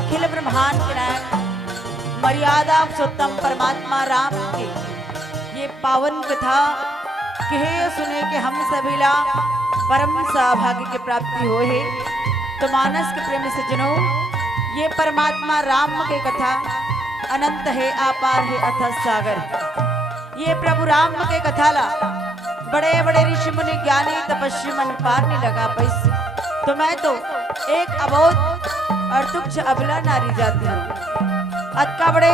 अखिल ब्रह्मांड के नायक मर्यादा पुरुषोत्तम परमात्मा राम की ये पावन कथा कहे सुने के हम सभी ला परम सौभाग्य की प्राप्ति हो है। तो मानस के प्रेम सज्जनों, ये परमात्मा राम के कथा अनंत है, आपार है अथाह सागर। ये प्रभु राम के कथा ला बड़े बड़े ऋषि मुनि ज्ञानी तपस्वी मन पार नहीं लगा पैसे। तो मैं तो एक अबोध और तुच्छ अबला नारी जाती हूँ। अक्का बड़े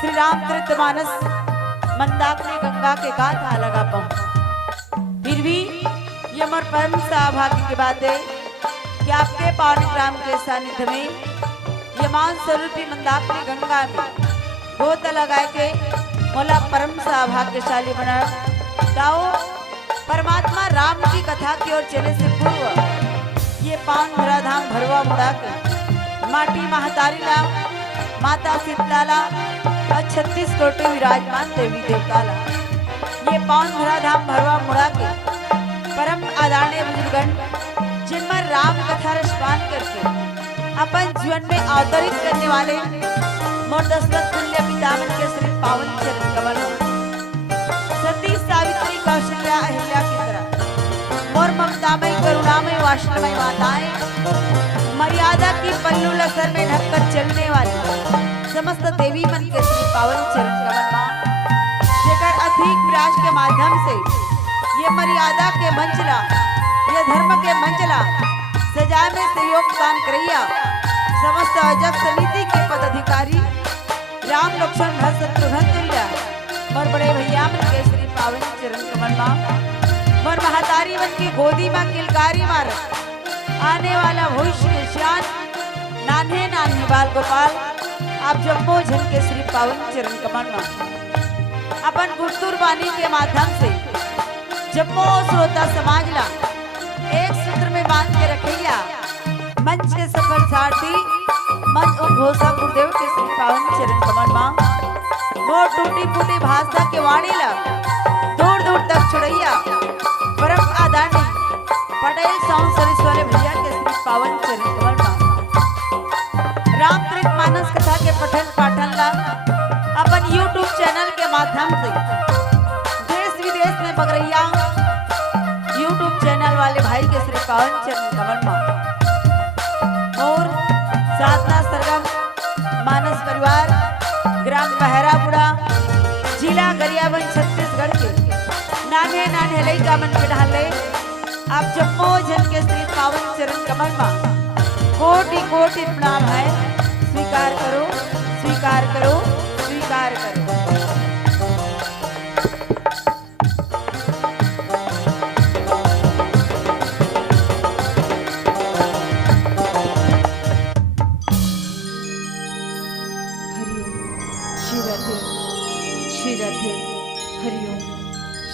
श्री रामचरितमानस मंदाकिनी गंगा के गाथा लगा पाऊँ। फिर भी ये मोर परम सौभाग्य की बात है कि आपके पावन राम के सानिध्य में ये मान स्वरूपी मंदाकिनी गंगा में गोता लगा के मोला परम सौभाग्यशाली बना। ताओ परमात्मा राम की कथा की ओर चले से पूर्व ये पान धराधाम भरवा मुड़ा के माटी महतारी ला माता शीतला और 36 कोटि विराजमान देवी देवता ला ये पान धराधाम भरवा मुड़ा के परम आदरणीय बुजुर्गन जिनमें राम कथा रसपान करके अपन जीवन में अवतरित करने वाले मोर दशरथ तुल्य पितामह के श्री पावन चरण कमल सती सावित्री कौशल्या अहिल्या की तरह मोर ममतामय करुणामय वात्सल्यमय माताएं मर्यादा की पल्लू लसर में ढककर चलने वाली समस्त देवी मन के श्री पावन चरण कमल मां जेकर अधिक प्रयास के माध्यम से ये मर्यादा के मंचला ये धर्म के मंचला सजाए में सहयोग काम करैया समस्त अजब समिति के पदाधिकारी राम लक्ष्मण भरत शत्रुघ्न तुल्य और बड़े भैया मन के श्री पावन चरण कमल मां और महतारी मन की गोदी मां किलकारी मार आने वाला भविष्य के श्यान नान्हे नान्हे बाल गोपाल आप जम्मो जन के श्री पावन चरण कमल मां अपन गुप्तुर वाणी के माध्यम से जम्मो श्रोता समाज ला एक सूत्र में बांध के रखैया मंच के सफल सारथी मंच घोषा गुरुदेव के श्री पावन चरण कमल मां वो टूटी फूटी भाषा के वाणी ला दूर दूर तक छुड़ैया परम आदरणीय पटेल साउंड सर्विस वाले भैया के श्री पावन चरण कमल मां रामचरित मानस कथा के पठन पाठन ला अपन YouTube चैनल के माध्यम से देश विदेश में बगरैया YouTube चैनल वाले भाई के श्री पावन चरण कमल मां और साधना सरगम मानस परिवार ग्राम बहरापुरा जिला गरियाबंद छत्तीसगढ़ के नाने नाने लइका मन के ढाले आप जम्मो जन के श्री पावन चरण कमल मां कोटि कोटि प्रणाम है। स्वीकार करो स्वीकार करो स्वीकार करो।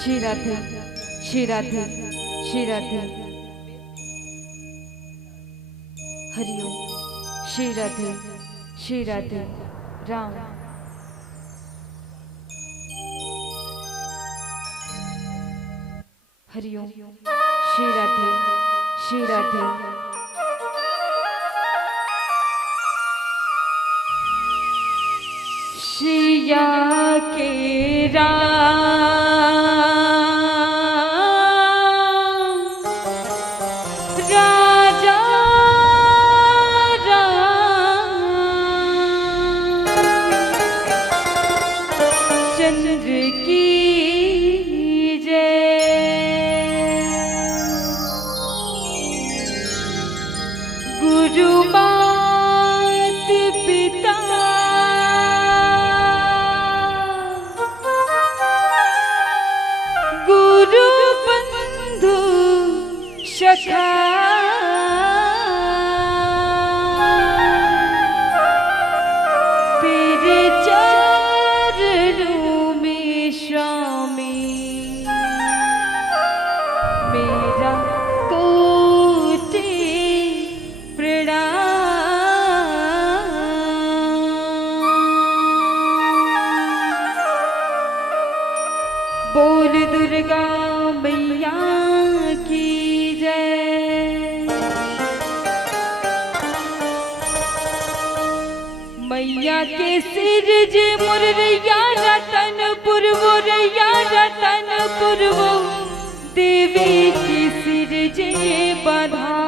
श्री राधे श्री राधे श्री राधे हरिओम श्री राधे श्री राधे राम हरिओम श्री राधे श्री राधे श्रिया के राम राजा राम चंद्र की जय गुरु मात पिता सखा तेरे चरणों में स्वामी मेरा कोटि प्रणाम। बोल दुर्गा मैया की मैया के सिर जे मुरैया रतनपुर मुरैया रतनपुर वो देवी के सिर जे बधा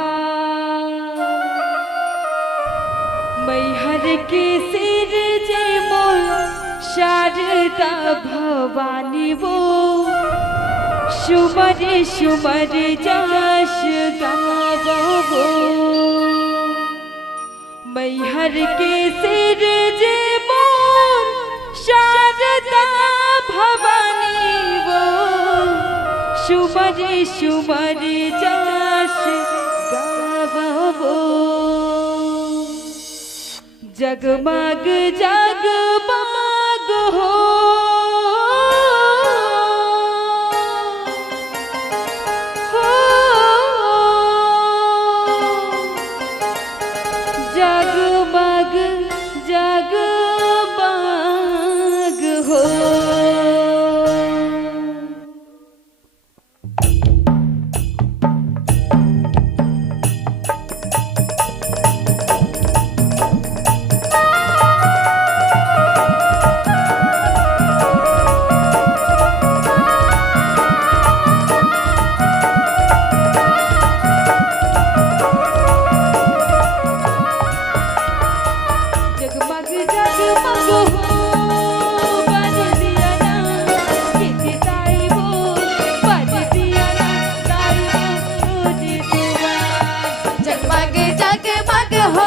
मैहर के सिर जे मोर शारदा भवानी वो सुमर सुमर जाश गावो मैहर के सिर जे मोर शारदा भवानी वो सुमर सुमर जाश गावो जगमग जगमग हो जगमग जगमग हो। जगमग जगमग हो